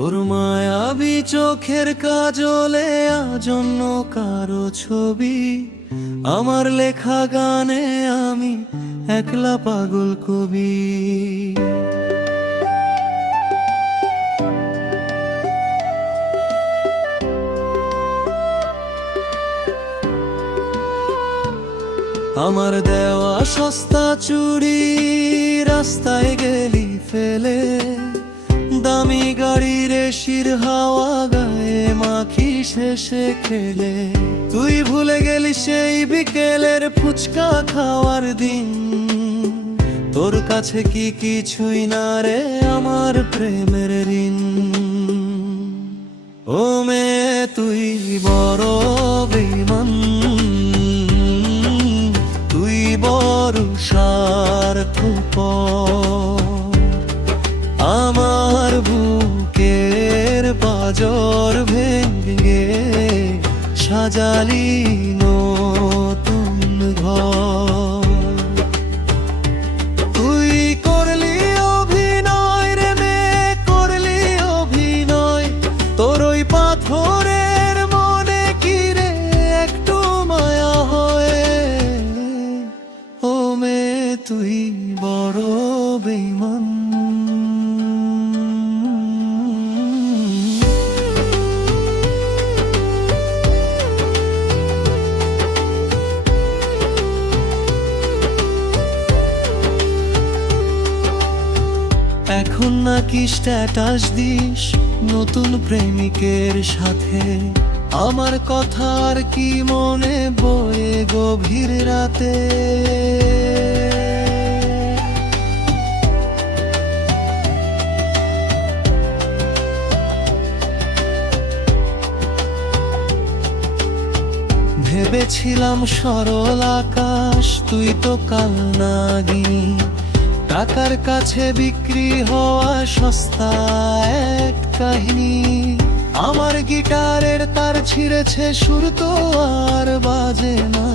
তোর মায়াবী চোখের কাজলে আজন্য কারো ছবি, আমার লেখা গানে আমি একলা পাগল কবি। আমার দেওয়া সস্তা চুড়ি রাস্তায় গেলি ফেলে, দামি গাড়ির এসির হাওয়া গায়ে মাখি শেষে খেলে। তুই ভুলে গেলি সেই বিকেলের ফুচকা খাওয়ার দিন, তোর কাছে কি কিছুই না রে আমার প্রেমের ঋণ। ও মেয়ে তুই বড় বেঈমান, তুই বড় স্বার্থপর, আমার বুকের পাঁজর ভেঙে সাজালি নতুন ঘর। তুই করলি অভিনয় রে মেয়ে, করলি অভিনয়, তোর ওই পাথরের মনে কি রে একটু মায়া হয়। ও মেয়ে তুই বড় বেঈমান। এখন নাকি স্ট্যাটাস দিস নতুন প্রেমিকের সাথে, আমার কথা আর কি মনে বয়ে গভীর রাতে। ভেবেছিলাম সরল আকাশ, তুই তো কাল নাগিনী, টাকার কাছে বিক্রি হওয়া সস্তা এক কাহিনী। আমার গিটারের তার ছিঁড়েছে, সুর তো আর বাজে না,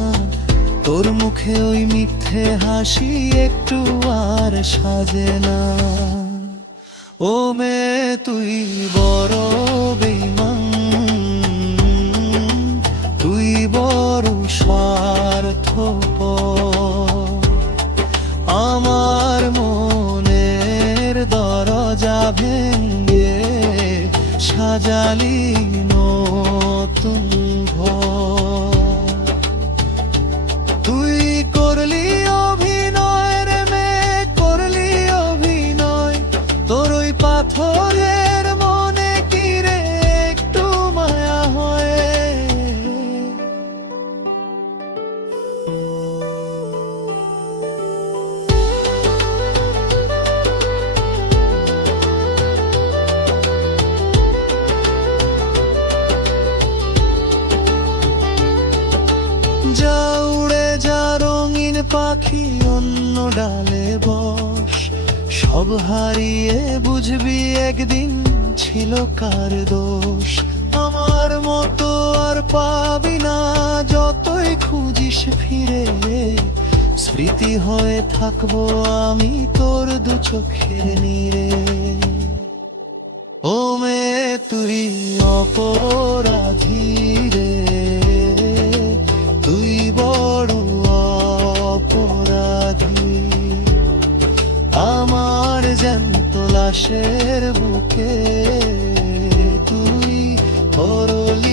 তোর মুখে ওই মিথ্যে হাসি একটু আর সাজে না। ও মেয়ে তুই বড় বেঈমান, তুই বড় স্বার্থপর, আমার মনের দরজা ভেঙে সাজালি নতুন ঘর। তুই করলি অভিনয় রে মেয়ে, করলি অভিনয়, তোর ওই পাথরের মনে কি রে একটু মায়া হয়। যা উড়ে যা রঙিন পাখি অন্য ডালে বস, সব হারিয়ে বুঝবি একদিন ছিল কার দোষ। আমার মতো আর পাবি না যতই খুঁজিস ফিরে, স্মৃতি হয়ে থাকবো আমি তোর দু চোখের নীরে। ও মেয়ে তুই অপরাধী রে, তুই বড় অপরাধী, আমার জ্যান্ত লাশের বুকে তুই করলি